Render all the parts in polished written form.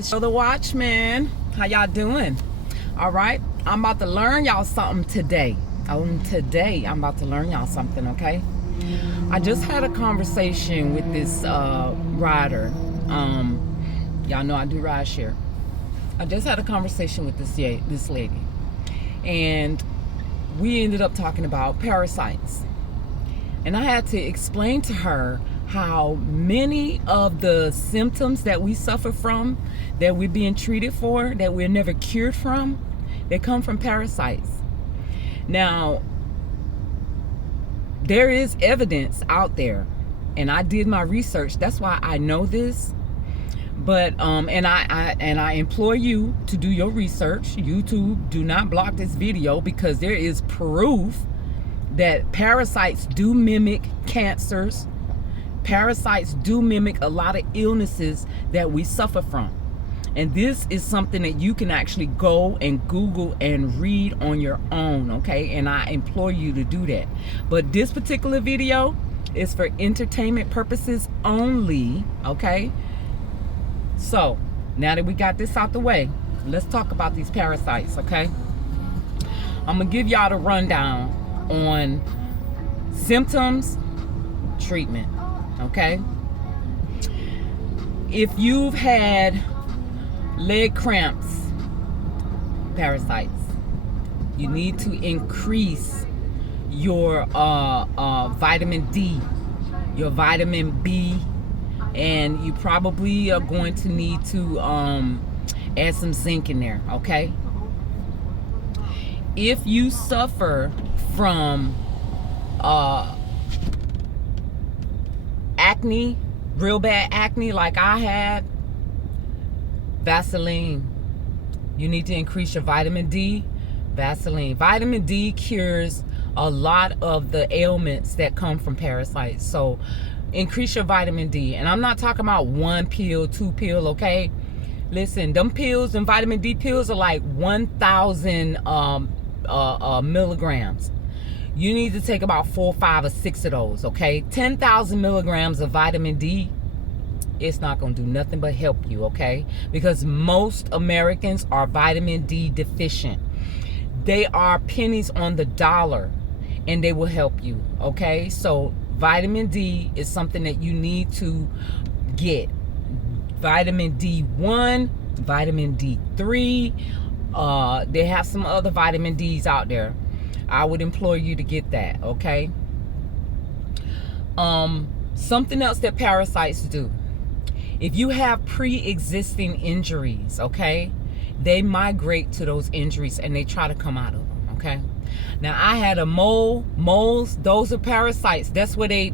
So the Watchman, how y'all doing? All right, I'm about to learn y'all something today. Today I'm about to learn y'all something, okay? I just had a conversation with this rider. Y'all know I do ride share. I just had a conversation with this lady, and we ended up talking about parasites. And I had to explain to her how many of the symptoms that we suffer from, that we're being treated for, that we're never cured from, they come from parasites. Now, there is evidence out there, and I did my research. That's why I know this. But and I implore you to do your research. YouTube, do not block this video, because there is proof that parasites do mimic cancers. Parasites do mimic a lot of illnesses that we suffer from. And this is something that you can actually go and Google and read on your own, okay? And I implore you to do that. But this particular video is for entertainment purposes only, okay? So, now that we got this out the way, let's talk about these parasites, okay? I'm gonna give y'all the rundown on symptoms, treatment, okay? If you've had leg cramps, parasites, you need to increase your vitamin D, your vitamin B, and you probably are going to need to add some zinc in there, okay? If you suffer from acne, real bad acne like I had, Vaseline. You need to increase your vitamin D. Vaseline. Vitamin D cures a lot of the ailments that come from parasites. So increase your vitamin D. And I'm not talking about 1 pill, 2 pill, okay? Listen, them pills and vitamin D pills are like 1,000 milligrams. You need to take about 4, 5, or 6 of those, okay? 10,000 milligrams of vitamin D, it's not going to do nothing but help you, okay? Because most Americans are vitamin D deficient. They are pennies on the dollar, and they will help you, okay? So vitamin D is something that you need to get. Vitamin D1, vitamin D3. They have some other vitamin Ds out there. I would implore you to get that, okay? Something else that parasites do. If you have pre-existing injuries, okay, they migrate to those injuries and they try to come out of them, okay? Now, I had a mole. Moles, those are parasites. That's where that's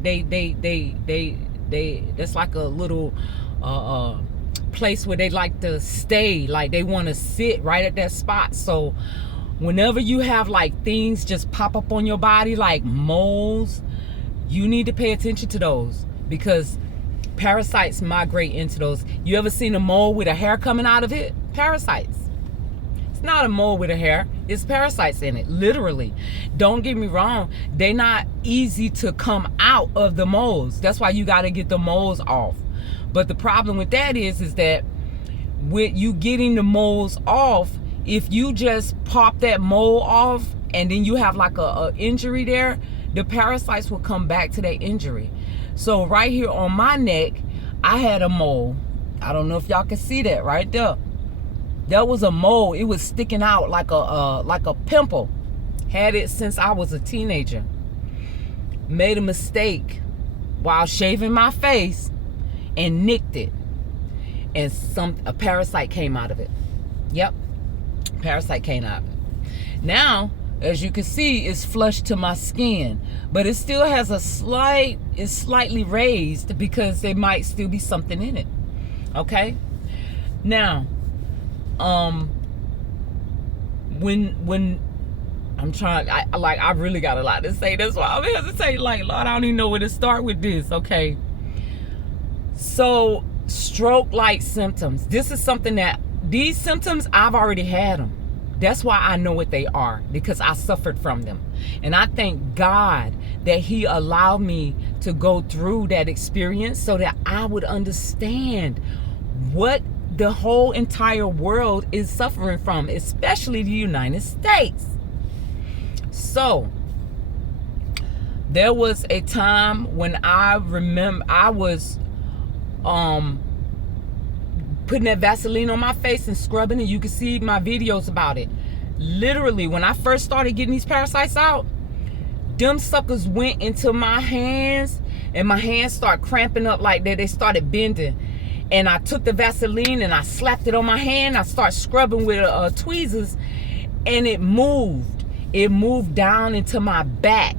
like a little place where they like to stay, like they want to sit right at that spot. So whenever you have like things just pop up on your body like moles, you need to pay attention to those, because parasites migrate into those. You ever seen a mole with a hair coming out of it? Parasites. It's not a mole with a hair. It's parasites in it, literally. Don't get me wrong. They're not easy to come out of the moles. That's why you got to get the moles off. But the problem with that is that with you getting the moles off, if you just pop that mole off and then you have like a injury there, the parasites will come back to that injury. So right here on my neck, I had a mole. I don't know if y'all can see that right there. That was a mole. It was sticking out like a pimple. Had it since I was a teenager. Made a mistake while shaving my face and nicked it, and a parasite came out of it. Yep, parasite came out of it. Now, as you can see, it's flush to my skin, but it still has it's slightly raised because there might still be something in it, okay? Now, when I'm trying, I really got a lot to say. That's why I'm hesitating, like, Lord, I don't even know where to start with this, okay? So, stroke-like symptoms. This is something that, these symptoms, I've already had them. That's why I know what they are, because I suffered from them. And I thank God that He allowed me to go through that experience so that I would understand what the whole entire world is suffering from, especially the United States. So there was a time when I remember I was putting that Vaseline on my face and scrubbing, and you can see my videos about it. Literally, when I first started getting these parasites out, them suckers went into my hands, and my hands started cramping up like that. They started bending. And I took the Vaseline and I slapped it on my hand. I started scrubbing with tweezers, and it moved. It moved down into my back,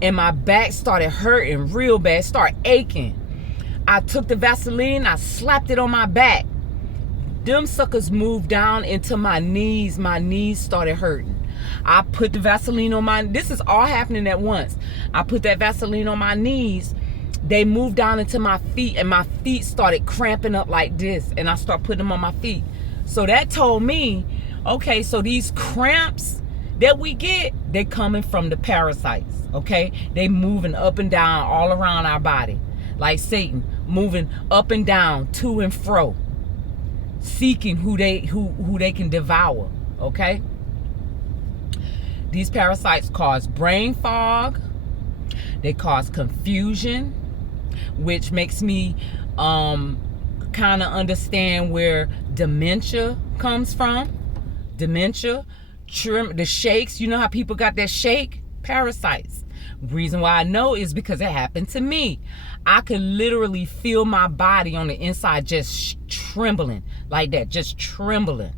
and my back started hurting real bad, started aching. I took the Vaseline, I slapped it on my back. Them suckers moved down into my knees. My knees started hurting. I put the Vaseline on my, this is all happening at once. I put that Vaseline on my knees. They moved down into my feet, and my feet started cramping up like this, and I started putting them on my feet. So that told me, okay, so these cramps that we get, they're coming from the parasites, okay? They moving up and down all around our body, like Satan, moving up and down, to and fro, seeking who they can devour, okay? These parasites cause brain fog. They cause confusion, which makes me kind of understand where dementia comes from. Dementia, the shakes. You know how people got that shake? Parasites. Reason why I know is because it happened to me. I could literally feel my body on the inside just trembling like that, just trembling.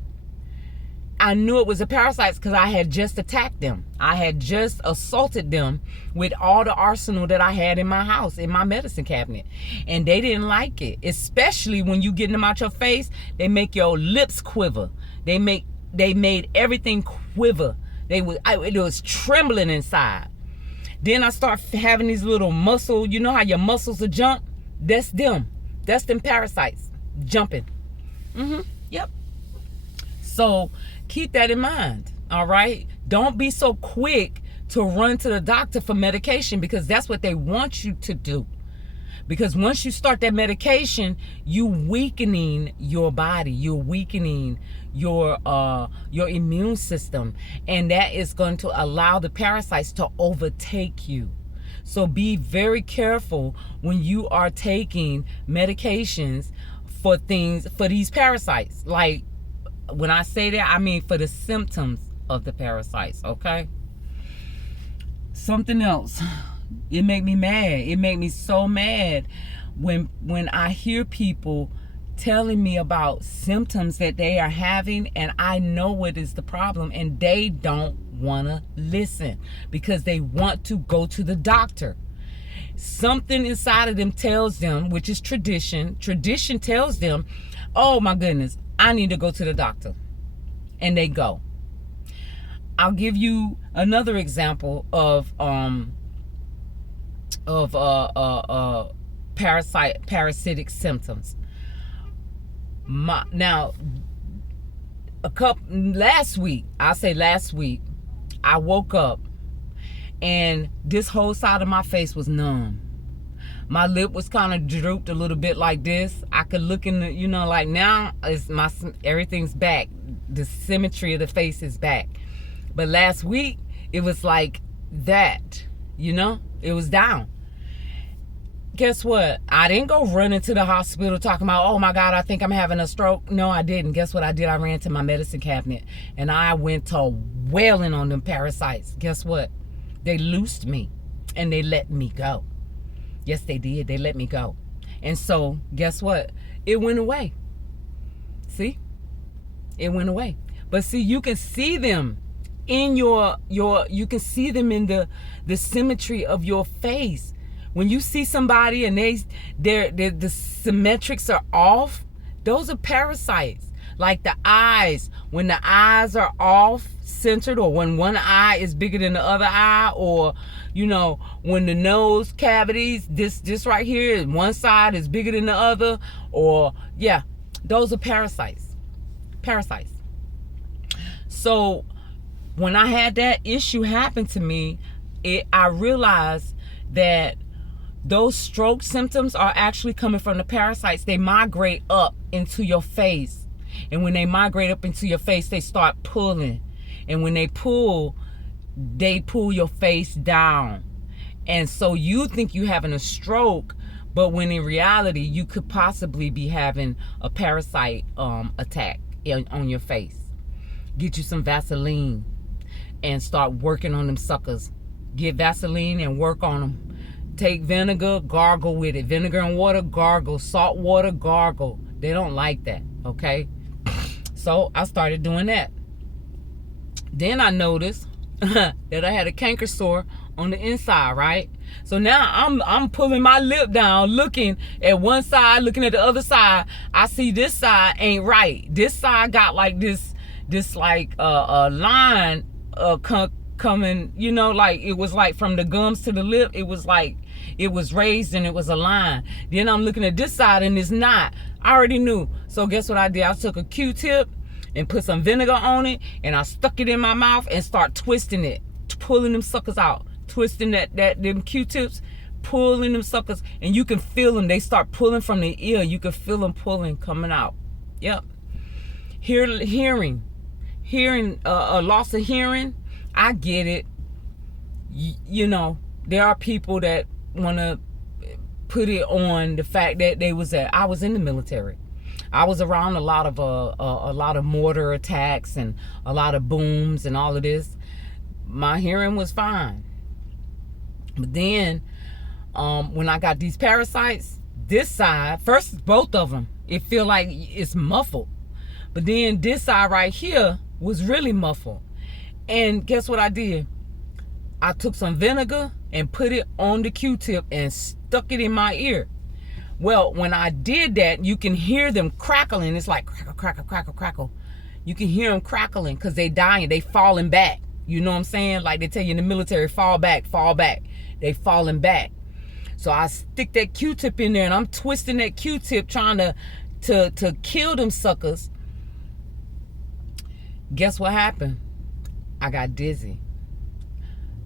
I knew it was the parasites because I had just attacked them. I had just assaulted them with all the arsenal that I had in my house, in my medicine cabinet. And they didn't like it, especially when you get them out your face. They make your lips quiver. They made everything quiver. It was trembling inside. Then I start having these little muscle, you know how your muscles will jump? That's them. That's them parasites jumping. Yep. So keep that in mind, all right? Don't be so quick to run to the doctor for medication, because that's what they want you to do. Because once you start that medication, you weakening your body, you're weakening your immune system, and that is going to allow the parasites to overtake you. So be very careful when you are taking medications for these parasites. Like, when I say that, I mean for the symptoms of the parasites, okay? Something else. It make me mad. It make me so mad when I hear people telling me about symptoms that they are having, and I know what is the problem, and they don't want to listen because they want to go to the doctor. Something inside of them tells them, which is tradition. Tradition tells them, oh my goodness, I need to go to the doctor. And they go. I'll give you another example of parasitic symptoms. Last week, I woke up and this whole side of my face was numb. My lip was kind of drooped a little bit like this. I could look in the, like now everything's back. The symmetry of the face is back. But last week, it was like that, it was down. Guess what? I didn't go running to the hospital talking about, oh my God, I think I'm having a stroke. No, I didn't. Guess what I did? I ran to my medicine cabinet and I went to wailing on them parasites. Guess what? They loosed me and they let me go. Yes, they did. They let me go. And so, guess what? It went away. See? It went away. But see, you can see them in you can see them in the symmetry of your face. When you see somebody and the symmetrics are off, those are parasites. Like the eyes, when the eyes are off centered, or when one eye is bigger than the other eye, or when the nose cavities, this right here, one side is bigger than the other, or yeah, those are parasites. Parasites. So when I had that issue happen to me, I realized that those stroke symptoms are actually coming from the parasites. They migrate up into your face. And when they migrate up into your face, they start pulling. And when they pull your face down. And so you think you're having a stroke, but when in reality, you could possibly be having a parasite attack on your face. Get you some Vaseline and start working on them suckers. Get Vaseline and work on them. Take vinegar, gargle with it. Vinegar and water, gargle. Salt water, gargle. They don't like that, okay? So I started doing that. Then I noticed that I had a canker sore on the inside, right? So now I'm pulling my lip down, looking at one side, looking at the other side. I see this side ain't right. This side got like this like line coming, you know, like it was like from the gums to the lip. It was like it was raised and it was a line. Then I'm looking at this side and it's not. I already knew. So guess what I did? I took a Q-tip and put some vinegar on it, and I stuck it in my mouth and start twisting it, pulling them suckers out, twisting them Q-tips, pulling them suckers, and you can feel them. They start pulling from the ear. You can feel them pulling, coming out. Yep. Hearing, a loss of hearing. I get it. You know, there are people that want to put it on the fact that I was in the military. I was around a lot of mortar attacks and a lot of booms and all of this. My hearing was fine. But then when I got these parasites, this side, first both of them, it feel like it's muffled. But then this side right here was really muffled. And guess what I did? I took some vinegar and put it on the Q-tip and stuck it in my ear. Well, when I did that, you can hear them crackling. It's like crackle, crackle, crackle, crackle. You can hear them crackling because they dying. They falling back. You know what I'm saying? Like they tell you in the military, fall back, fall back. They falling back. So I stick that Q-tip in there and I'm twisting that Q-tip trying to kill them suckers. Guess what happened? I got dizzy.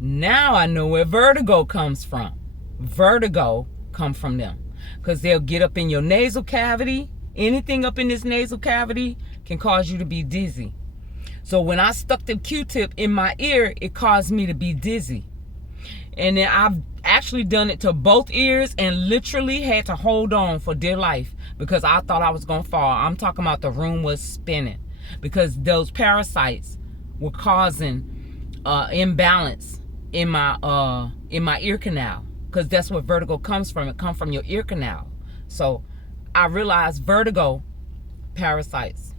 Now I know where vertigo comes from. Vertigo comes from them. Because they'll get up in your nasal cavity. Anything up in this nasal cavity can cause you to be dizzy. So when I stuck the Q-tip in my ear, it caused me to be dizzy. And then I've actually done it to both ears and literally had to hold on for dear life because I thought I was going to fall. I'm talking about the room was spinning because those parasites were causing imbalance in my ear canal. Because that's where vertigo comes from. It comes from your ear canal. So I realized vertigo parasites.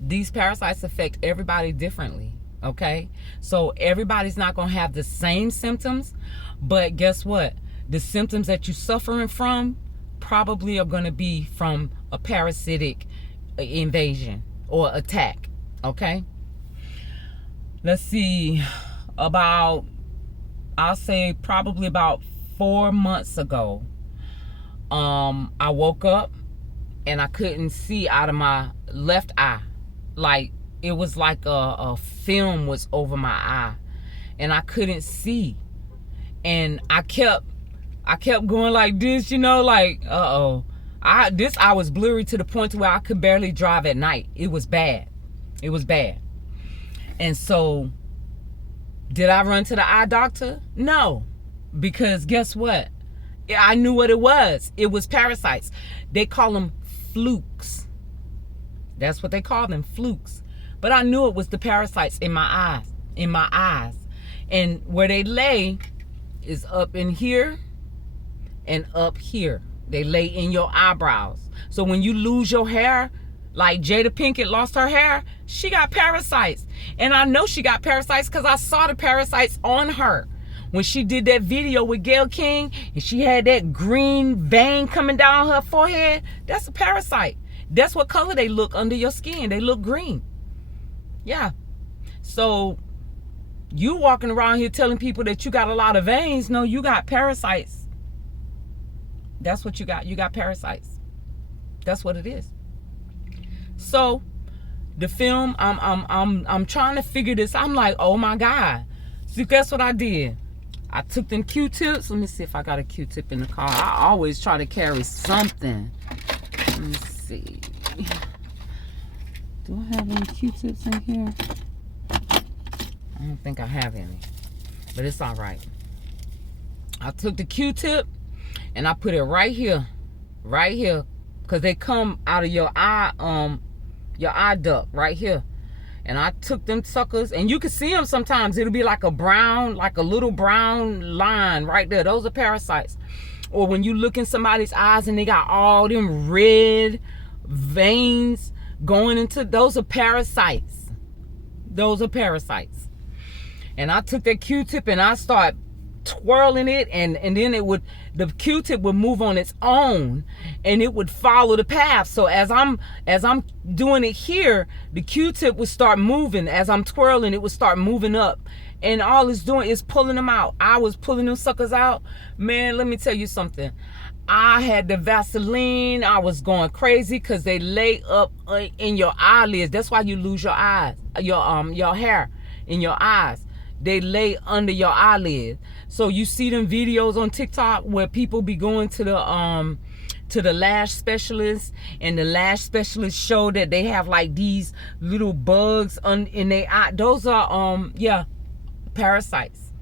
These parasites affect everybody differently. Okay? So everybody's not going to have the same symptoms. But guess what? The symptoms that you're suffering from probably are going to be from a parasitic invasion or attack. Okay? Let's see. I'll say probably about 4 months ago, I woke up and I couldn't see out of my left eye. Like it was like a film was over my eye and I couldn't see. And I kept going like this, you know, like, this eye was blurry to the point to where I could barely drive at night. It was bad. It was bad. And so did I run to the eye doctor? No, because guess what? I knew what it was. It was parasites. They call them flukes. That's what they call them, flukes. But I knew it was the parasites in my eyes. And where they lay is up in here and up here. They lay in your eyebrows. So when you lose your hair, like Jada Pinkett lost her hair, she got parasites. And I know she got parasites because I saw the parasites on her. When she did that video with Gayle King and she had that green vein coming down her forehead, that's a parasite. That's what color they look under your skin. They look green. Yeah. So you walking around here telling people that you got a lot of veins. No, you got parasites. That's what you got. You got parasites. That's what it is. So the film, I'm trying to figure this. I'm like, oh my God. So guess what I did? I took them Q-tips. Let me see if I got a Q-tip in the car. I always try to carry something. Let me see. Do I have any Q-tips in here? I don't think I have any, but it's all right. I took the Q-tip and I put it right here, because they come out of your eye duct right here. And I took them suckers, and you can see them sometimes. It'll be like a little brown line right there. Those are parasites. Or when you look in somebody's eyes and they got all them red veins going into, those are parasites. Those are parasites. And I took that Q-tip and I start twirling it, and then the Q-tip would move on its own and it would follow the path. So as I'm doing it here, the Q-tip would start moving. As I'm twirling, it would start moving up, and all it's doing is pulling them out. I was pulling them suckers out. Man, let me tell you something. I had the Vaseline. I was going crazy because they lay up in your eyelids. That's why you lose your eyes, your hair in your eyes. They lay under your eyelid. So you see them videos on TikTok where people be going to the lash specialist, and the lash specialist show that they have like these little bugs in their eye. Those are parasites.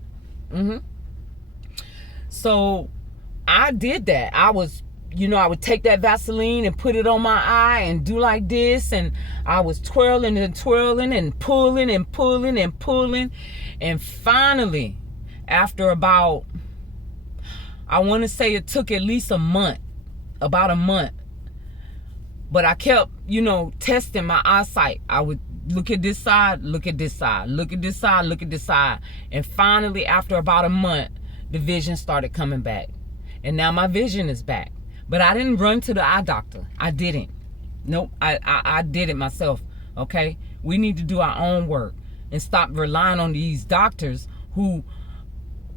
So I did that. I would take that Vaseline and put it on my eye and do like this, and I was twirling and twirling and pulling and pulling and pulling, and finally, after about, I want to say it took at least about a month, but I kept, testing my eyesight. I would look at this side, look at this side, look at this side, look at this side, and finally, after about a month, the vision started coming back, and now my vision is back. But I didn't run to the eye doctor. I didn't. Nope, I did it myself, okay? We need to do our own work and stop relying on these doctors who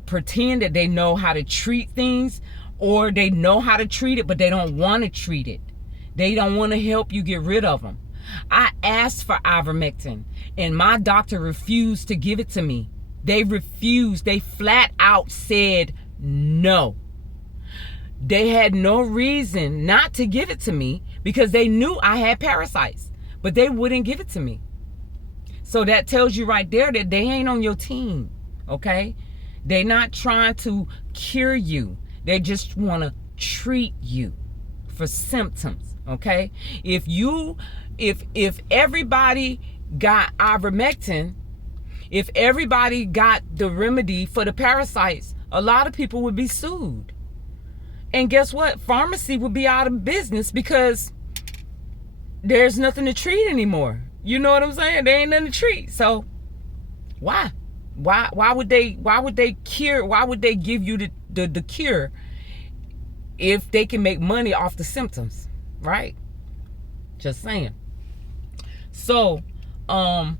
pretend that they know how to treat things, or they know how to treat it, but they don't want to treat it. They don't want to help you get rid of them. I asked for ivermectin, and my doctor refused to give it to me. They refused. They flat out said no. They had no reason not to give it to me because they knew I had parasites, but they wouldn't give it to me. So that tells you right there that they ain't on your team, okay? They're not trying to cure you. They just want to treat you for symptoms, okay? If everybody got ivermectin, if everybody got the remedy for the parasites, a lot of people would be sued. And guess what? Pharmacy would be out of business because there's nothing to treat anymore. You know what I'm saying? There ain't nothing to treat. So why? Why would they cure? Why would they give you the cure if they can make money off the symptoms, right? Just saying. So, all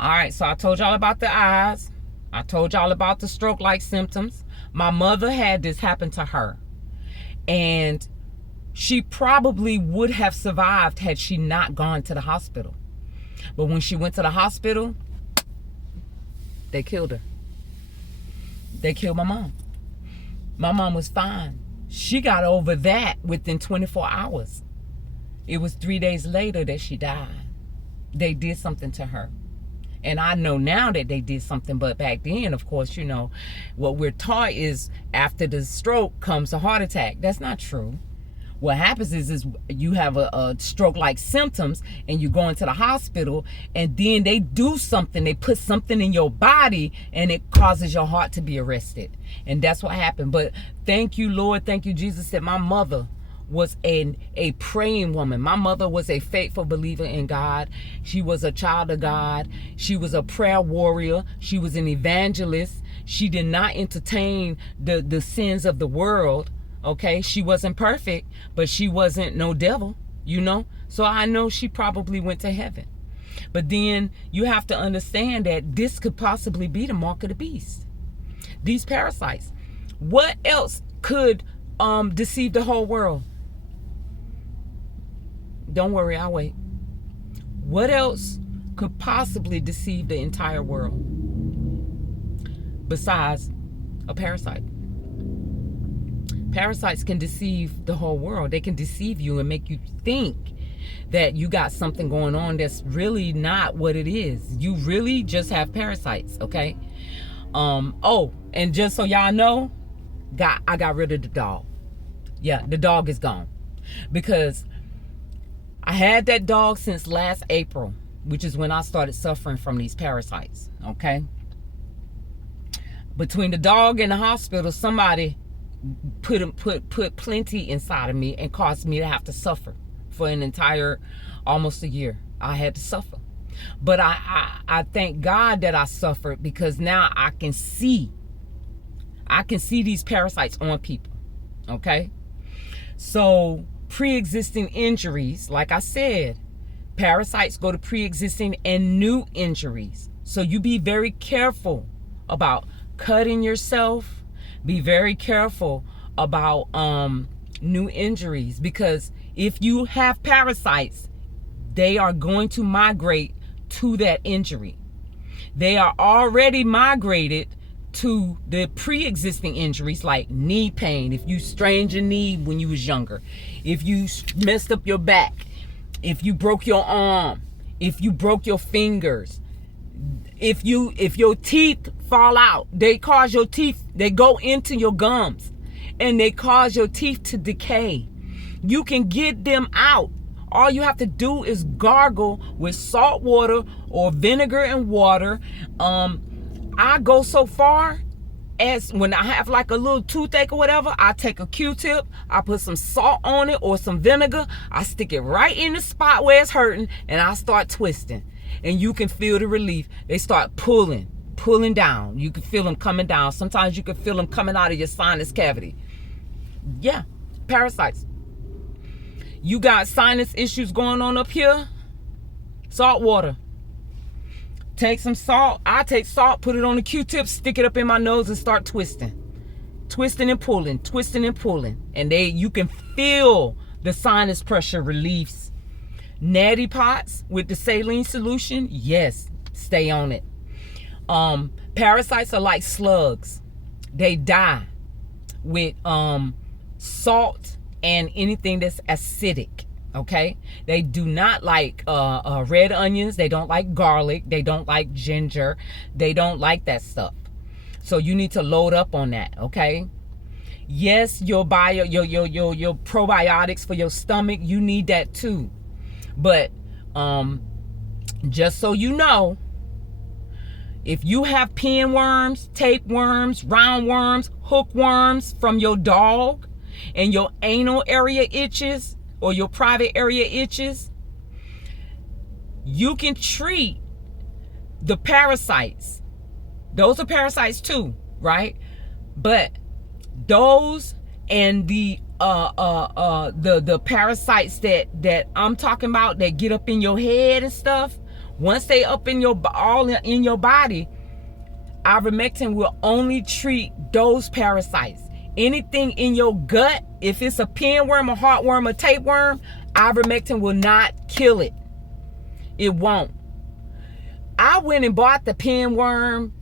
right, so I told y'all about the eyes. I told y'all about the stroke-like symptoms. My mother had this happen to her, and she probably would have survived had she not gone to the hospital. But when she went to the hospital, they killed her. They killed my mom. My mom was fine. She got over that within 24 hours. It was 3 days later that she died. They did something to her. And I know now that they did something, but back then, of course, what we're taught is after the stroke comes a heart attack. That's not true. What happens is you have a stroke-like symptoms, and you go into the hospital, and then they do something. They put something in your body, and it causes your heart to be arrested. And that's what happened. But thank you, Lord. Thank you, Jesus, that my mother was a praying woman. My mother was a faithful believer in God. She was a child of God. She was a prayer warrior. She was an evangelist. She did not entertain the sins of the world. Okay, she wasn't perfect, but she wasn't no devil, So I know she probably went to heaven. But then you have to understand that this could possibly be the mark of the beast. These parasites. What else could deceive the whole world? Don't worry, I'll wait. What else could possibly deceive the entire world besides A parasite. Parasites can deceive the whole world. They can deceive you and make you think that you got something going on that's really not what it is. You really just have parasites, okay? Oh, and just so y'all know, I got rid of the dog. Yeah, the dog is gone. Because I had that dog since last April, which is when I started suffering from these parasites, okay? Between the dog and the hospital, somebody put plenty inside of me and caused me to have to suffer for an entire, almost a year. I had to suffer. But I thank God that I suffered, because now I can see these parasites on people, okay? So pre-existing injuries, like I said, parasites go to pre-existing and new injuries. So you be very careful about cutting yourself. Be very careful about new injuries, because if you have parasites, they are going to migrate to that injury. They are already migrated to the pre-existing injuries, like knee pain. If you strained your knee when you was younger, if you messed up your back, if you broke your arm, if you broke your fingers, if your teeth fall out, they cause your teeth, they go into your gums and they cause your teeth to decay. You can get them out. All you have to do is gargle with salt water or vinegar and water. I go so far as when I have like a little toothache or whatever, I take a Q-tip, I put some salt on it or some vinegar, I stick it right in the spot where it's hurting, and I start twisting. And you can feel the relief. They start pulling down. You can feel them coming down. Sometimes you can feel them coming out of your sinus cavity. Yeah, parasites. You got sinus issues going on up here? Salt water. Take some salt. I take salt, put it on the Q-tip, stick it up in my nose and start twisting. Twisting and pulling, twisting and pulling. And you can feel the sinus pressure reliefs. Natty pots with the saline solution, yes, stay on it. Parasites are like slugs. They die with salt and anything that's acidic, okay? They do not like red onions. They don't like garlic. They don't like ginger. They don't like that stuff. So you need to load up on that, okay? Yes, your probiotics for your stomach, you need that too. But just so you know, if you have pinworms, tapeworms, roundworms, hookworms from your dog, and your anal area itches or your private area itches, you can treat the parasites. Those are parasites too, right? But those and the parasites that I'm talking about that get up in your head and stuff, once they up in all in your body, ivermectin will only treat those parasites. Anything in your gut, if it's a pinworm, a heartworm, a tapeworm, ivermectin will not kill it. It won't. I went and bought the pinworm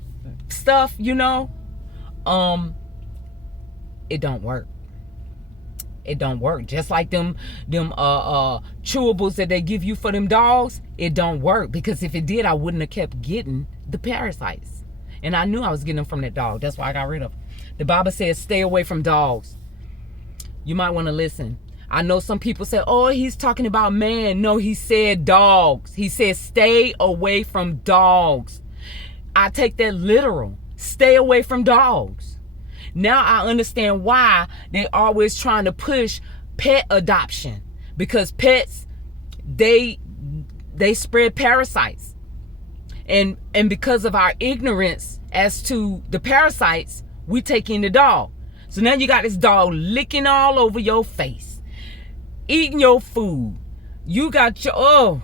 stuff, you know. It don't work. It don't work. Just like them chewables that they give you for them dogs, it don't work. Because if it did, I wouldn't have kept getting the parasites. And I knew I was getting them from that dog. That's why I got rid of them. The Bible says stay away from dogs. You might want to listen. I know some people say, oh, he's talking about man. No, he said dogs. He said stay away from dogs. I take that literal. Stay away from dogs. Now I understand why they're always trying to push pet adoption. Because pets, they spread parasites. And because of our ignorance as to the parasites, we take in the dog. So now you got this dog licking all over your face, eating your food. You got got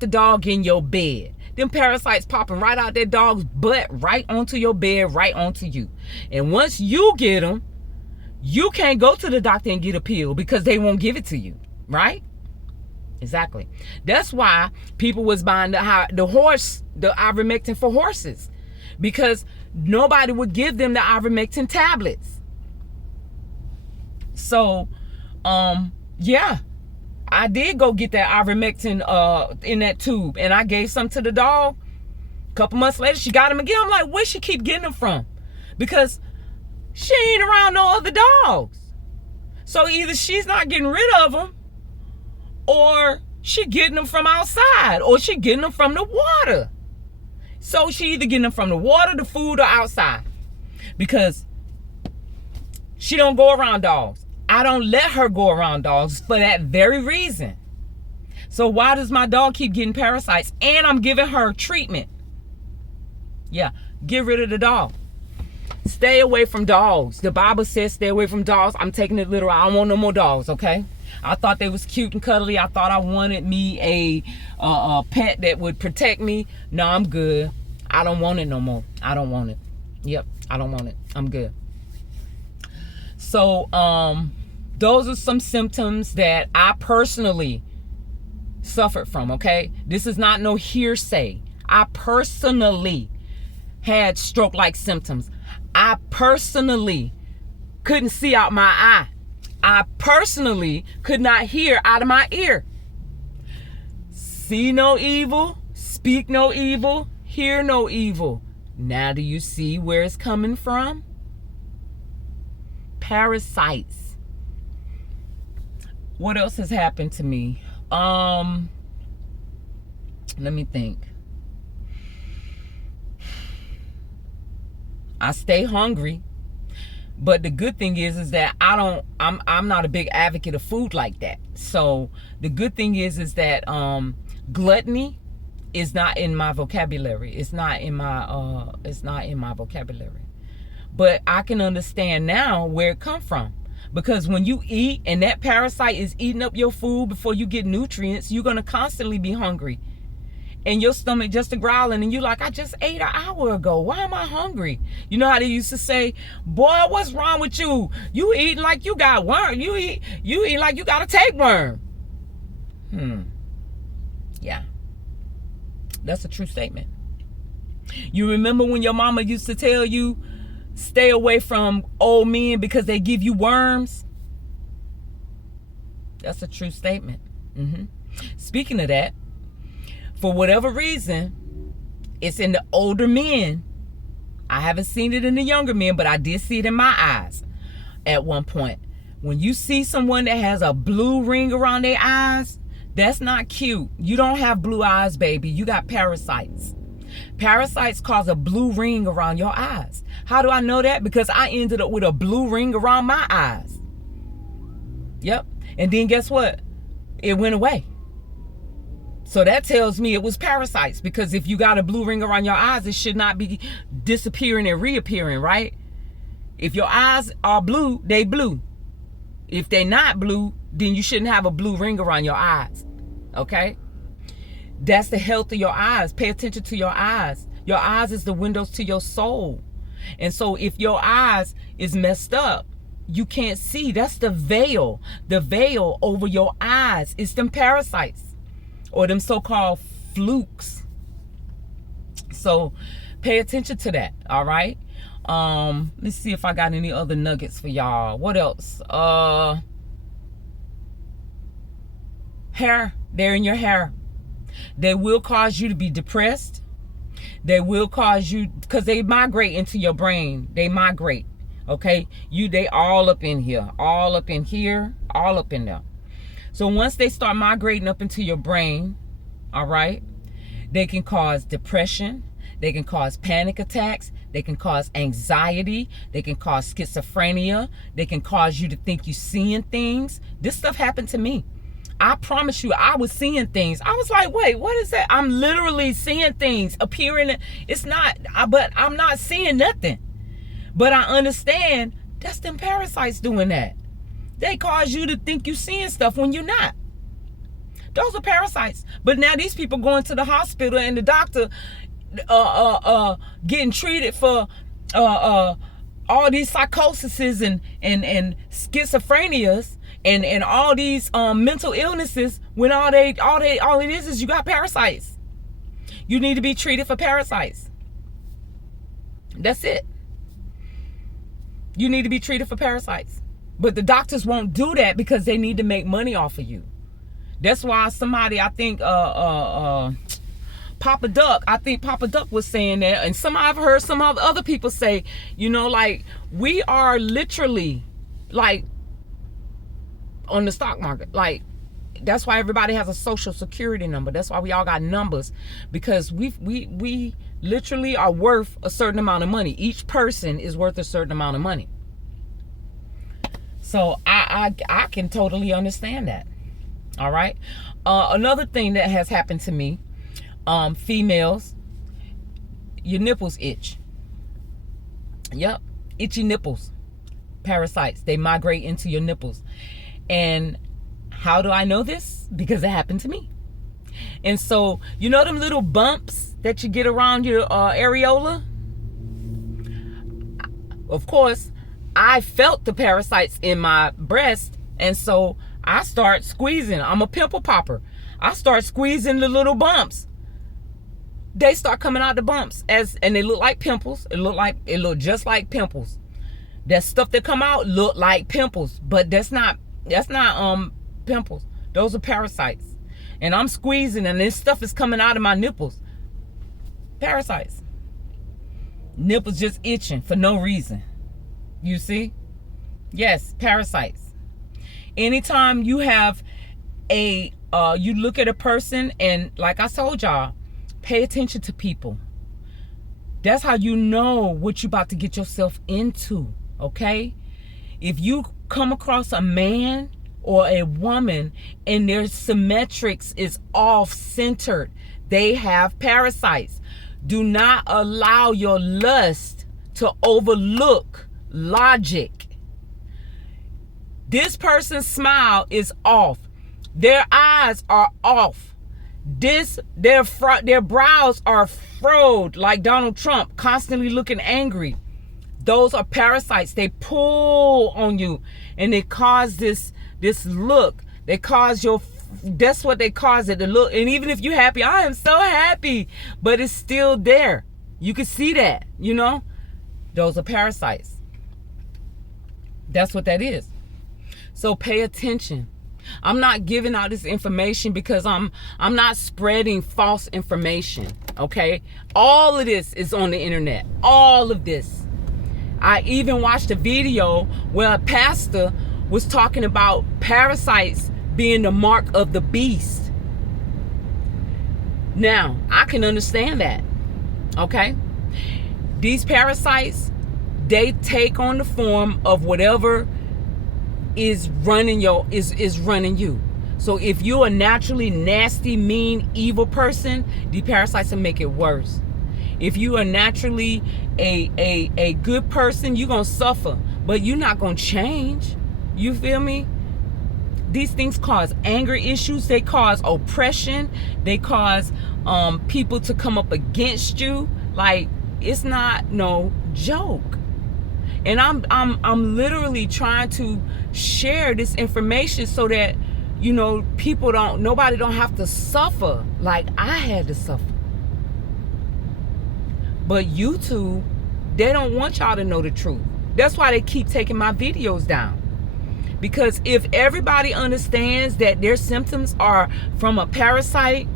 the dog in your bed. Them parasites popping right out that dog's butt, right onto your bed, right onto you. And once you get them, you can't go to the doctor and get a pill because they won't give it to you, right? Exactly. That's why people was buying the ivermectin for horses. because nobody would give them the ivermectin tablets. So, yeah, I did go get that ivermectin in that tube, and I gave some to the dog. A couple months later, she got him again. I'm like, where she keep getting them from? Because she ain't around no other dogs. So either she's not getting rid of them, or she getting them from outside, or she getting them from the water. So she either getting them from the water, the food, or outside. Because she don't go around dogs. I don't let her go around dogs for that very reason. So why does my dog keep getting parasites? And I'm giving her treatment. Yeah, get rid of the dog. Stay away from dogs. The Bible says stay away from dogs. I'm taking it literal. I don't want no more dogs, okay? I thought they was cute and cuddly. I thought I wanted me a pet that would protect me. No, I'm good. I don't want it no more. I don't want it. Yep, I don't want it. I'm good. So, those are some symptoms that I personally suffered from, okay? This is not no hearsay. I personally had stroke-like symptoms. I personally couldn't see out my eye. I personally could not hear out of my ear. See no evil, speak no evil, hear no evil. Now do you see where it's coming from? Parasites. What else has happened to me? Let me think. I stay hungry, but the good thing is that I'm not a big advocate of food like that. So the good thing is that gluttony is not in my vocabulary. It's not in my vocabulary. But I can understand now where it come from. Because when you eat and that parasite is eating up your food before you get nutrients, you're going to constantly be hungry. And your stomach just a growling, and you like, I just ate an hour ago. Why am I hungry? You know how they used to say, boy, what's wrong with you? You eating like you got worm. You eat like you got a tapeworm. Yeah. That's a true statement. You remember when your mama used to tell you, stay away from old men because they give you worms? That's a true statement. Speaking of that, for whatever reason, it's in the older men. I haven't seen it in the younger men, but I did see it in my eyes at one point. When you see someone that has a blue ring around their eyes, that's not cute. You don't have blue eyes, baby. You got parasites. Parasites cause a blue ring around your eyes. How do I know that? Because I ended up with a blue ring around my eyes. Yep. And then guess what? It went away. So that tells me it was parasites, because if you got a blue ring around your eyes, it should not be disappearing and reappearing, right? If your eyes are blue, they blue. If they're not blue, then you shouldn't have a blue ring around your eyes, okay? That's the health of your eyes. Pay attention to your eyes. Your eyes is the windows to your soul. And so if your eyes is messed up, you can't see. That's the veil. The veil over your eyes is them parasites, or them so-called flukes. So pay attention to that, all right? Let's see if I got any other nuggets for y'all. What else? Hair. They're in your hair. They will cause you to be depressed. They will cause you, because they migrate into your brain. They migrate, okay? They all up in here, all up in here, all up in there. So once they start migrating up into your brain, all right, they can cause depression. They can cause panic attacks. They can cause anxiety. They can cause schizophrenia. They can cause you to think you're seeing things. This stuff happened to me. I promise you, I was seeing things. I was like, wait, what is that? I'm literally seeing things appearing. It's not, but I'm not seeing nothing. But I understand that's them parasites doing that. They cause you to think you're seeing stuff when you're not. Those are parasites. But now these people going to the hospital and the doctor getting treated for all these psychoses and schizophrenias and all these mental illnesses, when all it is you got parasites. You need to be treated for parasites. That's it. You need to be treated for parasites. But the doctors won't do that because they need to make money off of you. That's why somebody, I think, Papa Duck, was saying that. And I've heard some other people say, you know, like, we are literally, like, on the stock market. Like, that's why everybody has a social security number. That's why we all got numbers, because we literally are worth a certain amount of money. Each person is worth a certain amount of money. So I can totally understand that. All right. Another thing that has happened to me, females, your nipples itch. Yep. Itchy nipples. Parasites. They migrate into your nipples. And how do I know this? Because it happened to me. And so, you know them little bumps that you get around your areola? Of course, I felt the parasites in my breast, and so I start squeezing. I'm a pimple popper. I start squeezing the little bumps. They start coming out the bumps, and they look like pimples. It look just like pimples. That stuff that come out look like pimples, but that's not pimples. Those are parasites. And I'm squeezing, and this stuff is coming out of my nipples. Parasites. Nipples just itching for no reason. You see? Yes, parasites. Anytime you have you look at a person, and like I told y'all, pay attention to people. That's how you know what you're about to get yourself into, okay? If you come across a man or a woman and their symmetrics is off-centered, they have parasites. Do not allow your lust to overlook logic. This person's smile is off. Their eyes are off. Their brows are furrowed like Donald Trump, constantly looking angry. Those are parasites. They pull on you, and they cause this look. They cause that's what they cause it to look. And even if you're happy, I am so happy, but it's still there. You can see that, you know? Those are parasites. That's what that is. So pay attention. I'm not giving out this information because I'm not spreading false information, okay? All of this is on the internet. All of this. I even watched a video where a pastor was talking about parasites being the mark of the beast. Now, I can understand that, okay? These parasites, they take on the form of whatever is running you. So if you're a naturally nasty, mean, evil person, the parasites will make it worse. If you are naturally a good person, you're going to suffer, but you're not going to change. You feel me? These things cause anger issues. They cause oppression. They cause people to come up against you. Like, it's not no joke. And I'm literally trying to share this information so that, you know, nobody don't have to suffer like I had to suffer. But YouTube, they don't want y'all to know the truth. That's why they keep taking my videos down. Because if everybody understands that their symptoms are from a parasite,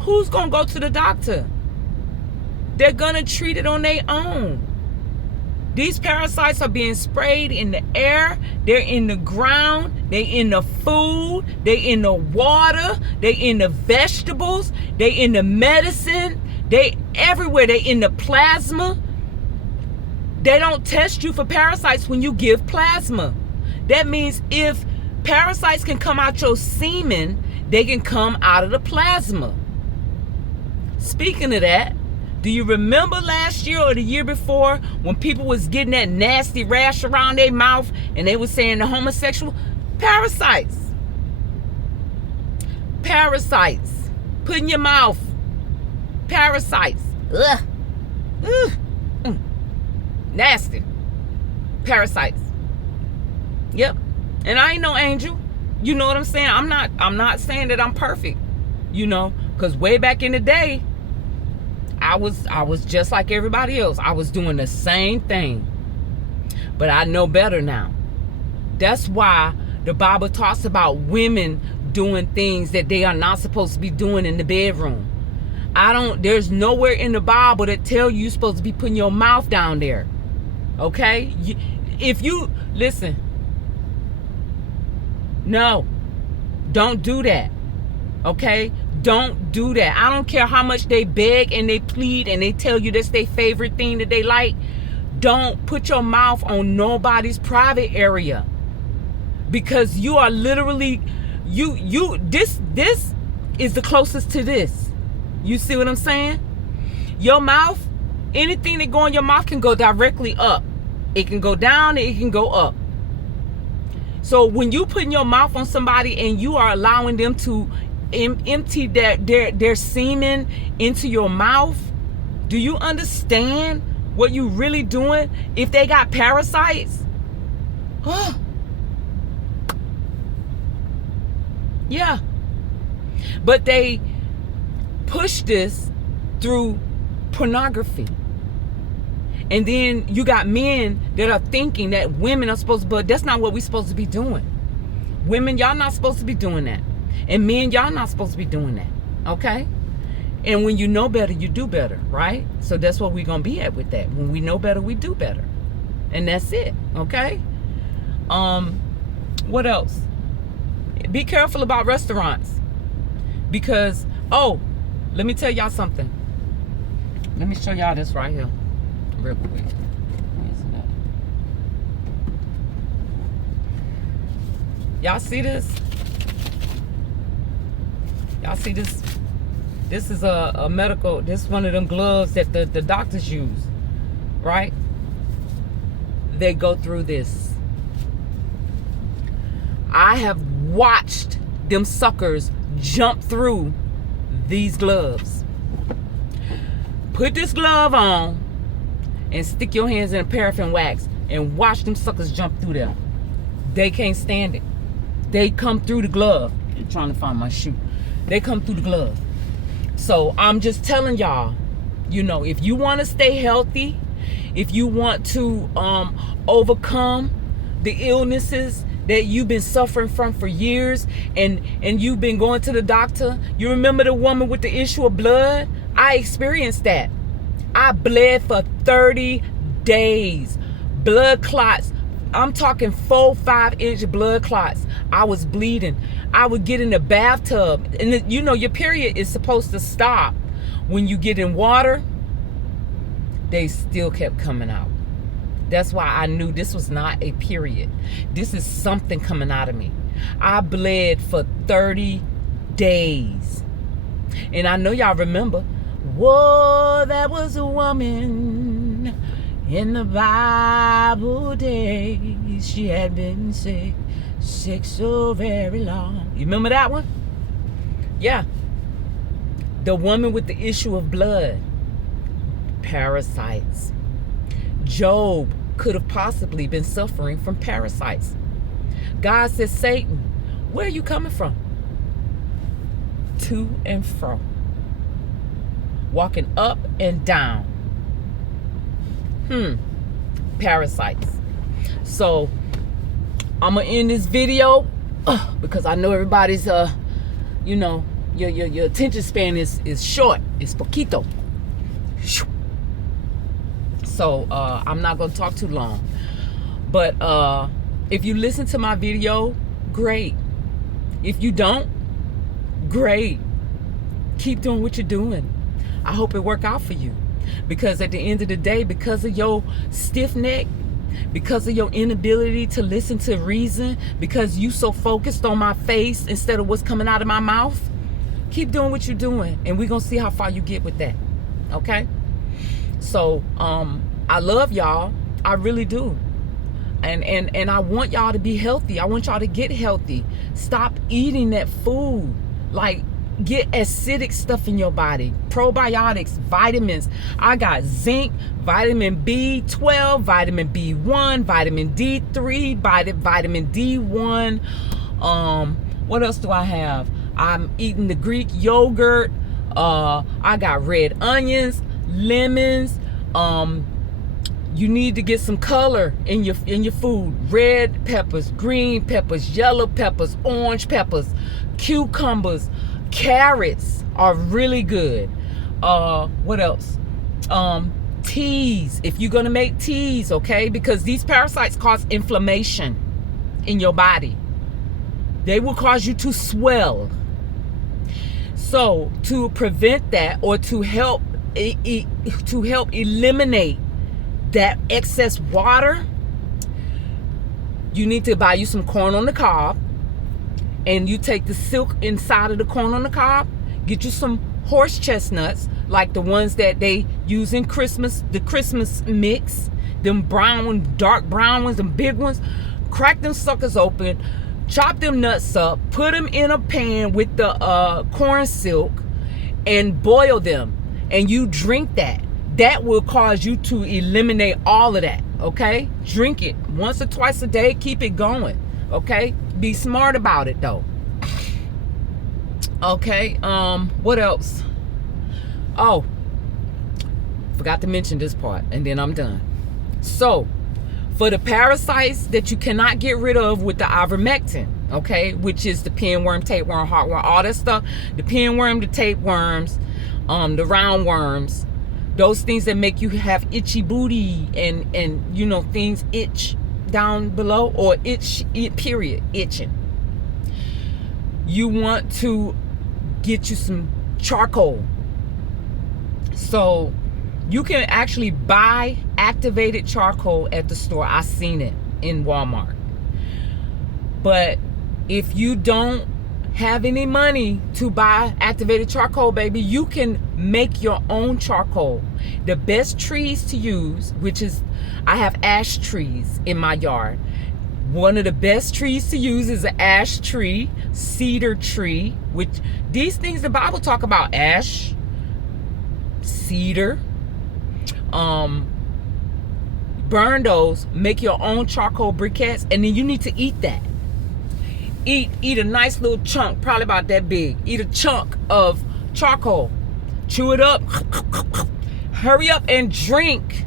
who's going to go to the doctor? They're going to treat it on their own. These parasites are being sprayed in the air. They're in the ground. They're in the food. They're in the water. They're in the vegetables. They're in the medicine. They everywhere. They're in the plasma. They don't test you for parasites when you give plasma. That means if parasites can come out your semen, they can come out of the plasma. Speaking of that, do you remember last year or the year before when people was getting that nasty rash around their mouth and they were saying the homosexual? Parasites. Parasites. Put in your mouth. Parasites. Ugh. Ugh. Nasty. Parasites. Yep. And I ain't no angel. You know what I'm saying? I'm not saying that I'm perfect, you know, because way back in the day, I was just like everybody else. I was doing the same thing. But I know better now. That's why the Bible talks about women doing things that they are not supposed to be doing in the bedroom. There's nowhere in the Bible that tell you you're supposed to be putting your mouth down there. Okay? If you, listen, no, don't do that. Okay? Don't do that. I don't care how much they beg and they plead and they tell you that's their favorite thing that they like. Don't put your mouth on nobody's private area, because you are literally, this is the closest to this. You see what I'm saying? Your mouth, anything that go in your mouth can go directly up. It can go down, it can go up. So when you put your mouth on somebody and you are allowing them to empty their semen into your mouth, do you understand what you really doing? If they got parasites, yeah. But they push this through pornography. And then you got men that are thinking that women are supposed to, but that's not what we're supposed to be doing. Women, y'all not supposed to be doing that. And men, y'all not supposed to be doing that. Okay? And when you know better, you do better, right? So that's what we're going to be at with that. When we know better, we do better. And that's it. Okay? What else? Be careful about restaurants. Because, let me tell y'all something. Let me show y'all this right here. Real quick. Y'all see this? Y'all see this? This is a medical, this is one of them gloves that the doctors use, right? They go through this. I have watched them suckers jump through these gloves. Put this glove on and stick your hands in a paraffin wax and watch them suckers jump through there. They can't stand it. They come through the glove. I'm trying to find my shoe. They come through the glove. So I'm just telling y'all, if you want to stay healthy, if you want to overcome the illnesses that you've been suffering from for years, and you've been going to the doctor. You remember the woman with the issue of blood? I experienced that. I bled for 30 days. Blood clots. I'm talking 4-5-inch blood clots. I was bleeding. I would get in the bathtub. And your period is supposed to stop when you get in water. They still kept coming out. That's why I knew this was not a period. This is something coming out of me. I bled for 30 days. And I know y'all remember. Whoa, that was a woman in the Bible days. She had been sick so very long. You remember that one? Yeah. The woman with the issue of blood. Parasites. Job could have possibly been suffering from parasites. God says, Satan, where are you coming from? To and fro. Walking up and down. Parasites. So I'm gonna end this video because I know everybody's your attention span is short. It's poquito. So I'm not gonna talk too long. But if you listen to my video, great. If you don't, great. Keep doing what you're doing. I hope it work out for you. Because at the end of the day, because of your stiff neck, because of your inability to listen to reason, because you so focused on my face instead of what's coming out of my mouth, keep doing what you're doing, and we're gonna see how far you get with that. Okay? So I love y'all. I really do. And I want y'all to be healthy. I want y'all to get healthy. Stop eating that food. Like, get acidic stuff in your body. Probiotics, vitamins. I got zinc, vitamin B12, vitamin B1, vitamin D3, vitamin D1. What else do I have? I'm eating the Greek yogurt. I got red onions. lemons. You need to get some color in your food. Red peppers, green peppers, yellow peppers, orange peppers, cucumbers, carrots are really good. What else? Teas. If you're gonna make teas, okay, because these parasites cause inflammation in your body. They will cause you to swell. So to prevent that, or to help eliminate that excess water, you need to buy you some corn on the cob, and you take the silk inside of the corn on the cob. Get you some horse chestnuts, like the ones that they use in Christmas, the Christmas mix, them brown ones, dark brown ones, them big ones. Crack them suckers open, chop them nuts up, put them in a pan with the corn silk, and boil them, and you drink that. That will cause you to eliminate all of that, okay? Drink it once or twice a day. Keep it going, okay? Be smart about it, though. Okay, what else? Oh, forgot to mention this part, and then I'm done. So, for the parasites that you cannot get rid of with the ivermectin, okay, which is the pinworm, tapeworm, heartworm, all that stuff, the pinworm, the tapeworms, the roundworms, those things that make you have itchy booty and you know, things itch down below, or period, itching. You want to get you some charcoal. So you can actually buy activated charcoal at the store. I seen it in Walmart. But if you don't have any money to buy activated charcoal, baby, you can make your own charcoal. The best trees to use, which is, I have ash trees in my yard. One of the best trees to use is an ash tree, cedar tree, which these things the Bible talk about: ash, cedar. Burn those, make your own charcoal briquettes, and then you need to eat that. Eat a nice little chunk, probably about that big. Eat a chunk of charcoal. Chew it up. Hurry up and drink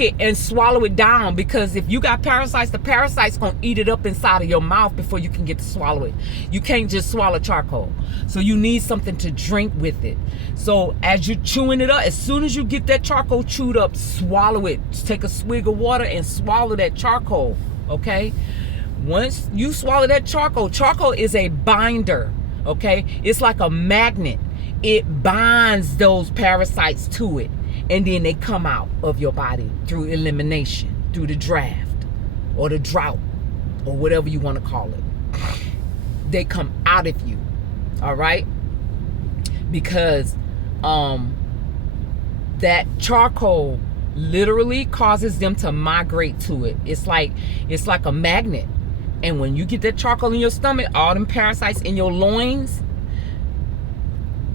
it and swallow it down, because if you got parasites, the parasites gonna eat it up inside of your mouth before you can get to swallow it. You can't just swallow charcoal, so you need something to drink with it. So as you're chewing it up, as soon as you get that charcoal chewed up, swallow it. Just take a swig of water and swallow that charcoal, okay? Once you swallow that charcoal is a binder, okay? It's like a magnet. It binds those parasites to it, and then they come out of your body through elimination, through the draft or the drought or whatever you want to call it. They come out of you, all right? Because that charcoal literally causes them to migrate to it. It's like a magnet. And when you get that charcoal in your stomach, all them parasites in your loins,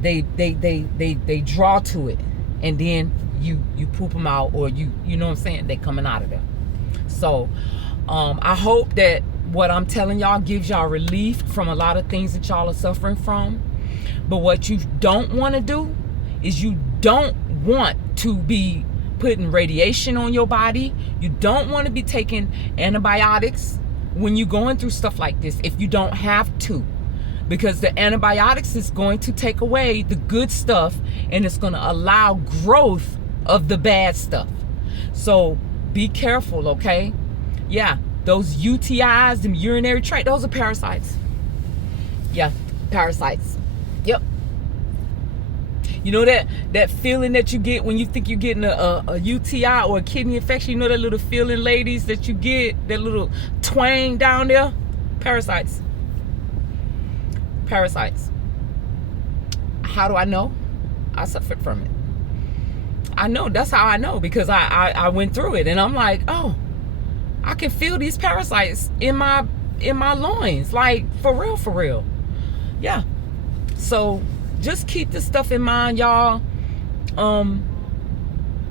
they draw to it, and then you poop them out, or you know what I'm saying, they coming out of there. So I hope that what I'm telling y'all gives y'all relief from a lot of things that y'all are suffering from. But what you don't want to do is, you don't want to be putting radiation on your body. You don't want to be taking antibiotics when you're going through stuff like this, if you don't have to, because the antibiotics is going to take away the good stuff, and it's going to allow growth of the bad stuff. So be careful, okay? Yeah, those UTIs, them urinary tract, those are parasites. Yeah, parasites. Yep. You know that feeling that you get when you think you're getting a UTI or a kidney infection? You know that little feeling, ladies, that you get, that little twang down there? Parasites. Parasites. How do I know? I suffered from it. I know. That's how I know, because I went through it, and I'm like, oh, I can feel these parasites in my loins, like for real. Yeah. So just keep this stuff in mind, y'all.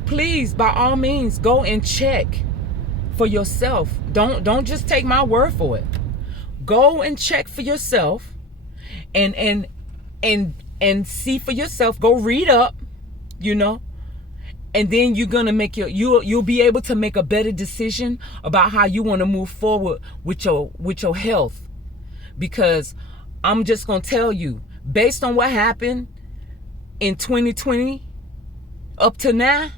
Please, by all means, go and check for yourself. Don't just take my word for it. Go and check for yourself, and see for yourself. Go read up, you know. And then you're gonna make you'll be able to make a better decision about how you want to move forward with your health. Because I'm just gonna tell you, based on what happened in 2020 up to now,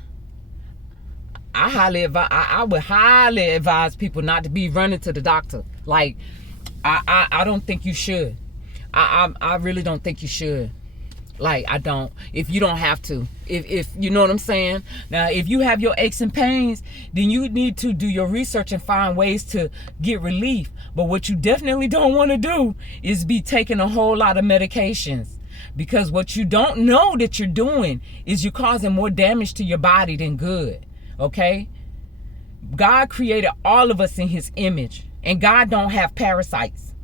I would highly advise people not to be running to the doctor. Like, I don't think you should. I really don't think you should. Like, I don't. If you don't have to. If you know what I'm saying. Now, if you have your aches and pains, then you need to do your research and find ways to get relief. But what you definitely don't want to do is be taking a whole lot of medications. Because what you don't know that you're doing is you're causing more damage to your body than good. Okay? God created all of us in his image. And God don't have parasites.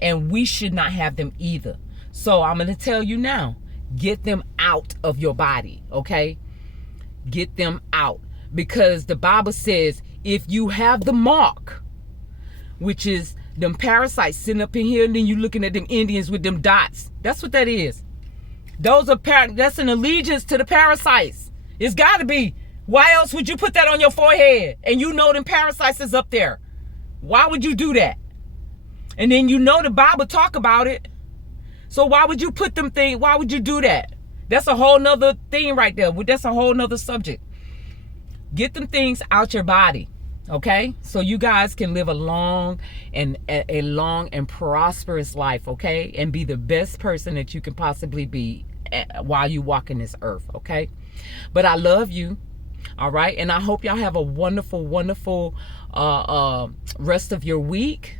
And we should not have them either. So I'm going to tell you now. Get them out of your body, okay? Get them out. Because the Bible says, if you have the mark, which is them parasites sitting up in here, and then you looking at them Indians with them dots. That's what that is. Those are that's an allegiance to the parasites. It's got to be. Why else would you put that on your forehead? And you know them parasites is up there. Why would you do that? And then you know the Bible talk about it. So why would you put them things? Why would you do that? That's a whole nother thing right there. That's a whole nother subject. Get them things out your body, okay? So you guys can live a long and prosperous life, okay? And be the best person that you can possibly be while you walk in this earth, okay? But I love you, all right? And I hope y'all have a wonderful, wonderful rest of your week.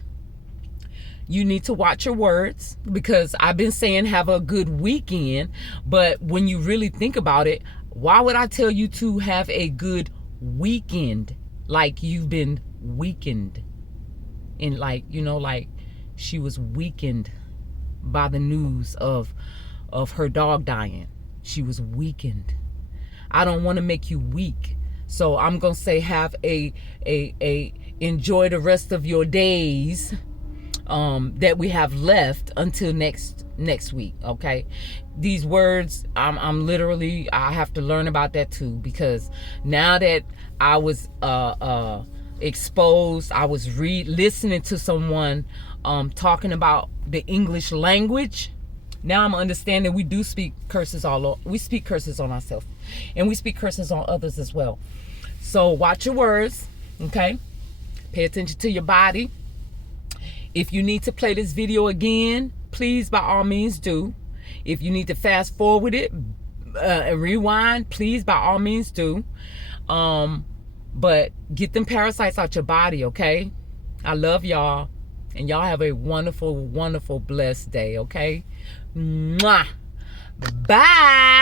You need to watch your words, because I've been saying have a good weekend. But when you really think about it, why would I tell you to have a good weekend? Like you've been weakened. And like, you know, like she was weakened by the news of her dog dying. She was weakened. I don't want to make you weak. So I'm going to say have a enjoy the rest of your days. That we have left until next week, okay? These words, I'm literally, I have to learn about that too, because now that I was exposed, I was listening to someone talking about the English language. Now I'm understanding we do speak curses we speak curses on ourselves, and we speak curses on others as well. So watch your words, okay? Pay attention to your body. If you need to play this video again, please, by all means, do. If you need to fast forward it and rewind, please, by all means, do. But get them parasites out your body, okay? I love y'all. And y'all have a wonderful, wonderful, blessed day, okay? Mwah. Bye.